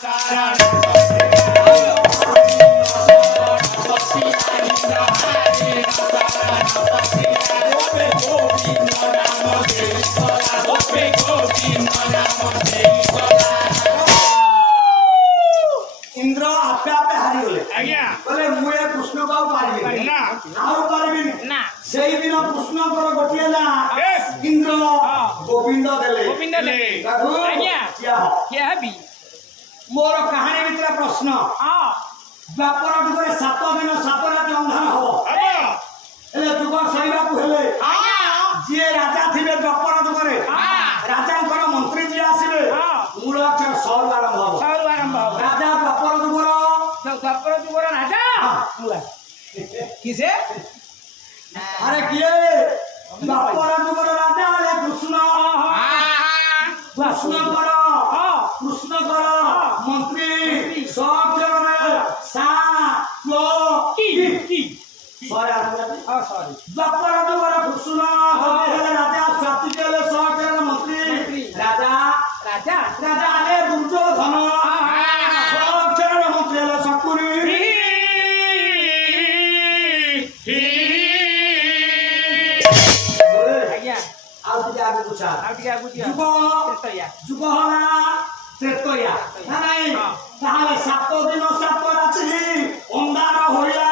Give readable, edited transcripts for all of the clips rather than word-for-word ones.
इंद्र आपे आपे हारी गले आज्ञा बोले मुए कृष्ण बाबू पारिबे ना आउ पारिबे ना सेई दिन कृष्ण कर गोटिए ना इंद्र गोविंद देले आज्ञा क्या हबी मोर कहानी भितर प्रश्न हां व्यापार दुगरे 7 दिन 7 रात अंधार हो एले जुग सैरा को हेले जे राजा थिबे व्यापार दुगरे राजा कर मंत्री जी आसीबे मूल अक्षर सौर आरंभ हो राजा व्यापार दुगर राजा किसे अरे किए व्यापार दुगर राजा अरे कृष्ण कृष्ण कर मंत्री सब जगह सा को की सॉरी व्यापार दुगर कृष्ण राजा स्वाति के सब जगह मंत्री राजा राजा राजा आले दुर्योधन सब जगह मंत्री ले सकुरी आगे पूछा जुग हला त्रेतया नहीं ताहले 7 दिन 7 रात्रि अंधार होइला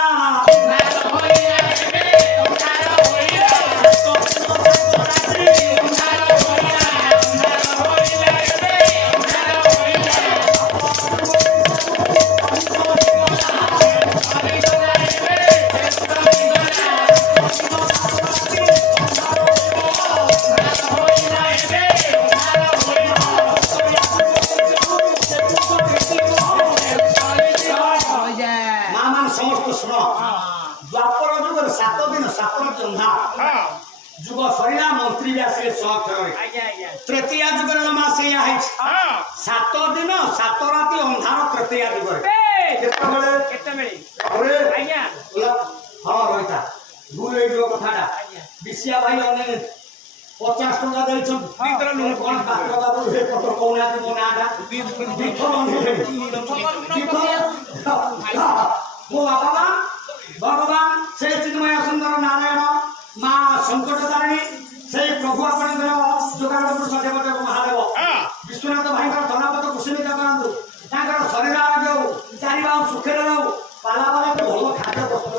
जुग सरिया मंत्री भी आसे तृतीय जुग मासे 7 दिन 7 राति अंधार तृतीय जुग हाँ रही भूल कथा विषया भाई अने 50 टका भगवान से चिन्मय सुंदर नारायण माँ संकटदारिणी से प्रभु आपण जोगाड़ देवता महादेव विश्वनाथ भाई धनापत कुशमिता करतु शरीर आरोग्य चारि बाहु सुखे रहू पाला पाला भल खाद्य प्रस्तुत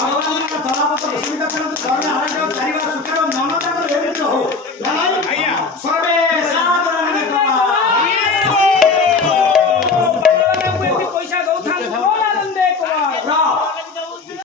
भगवान धनापत कुशमिता करतु शरीर आरोग्य चारि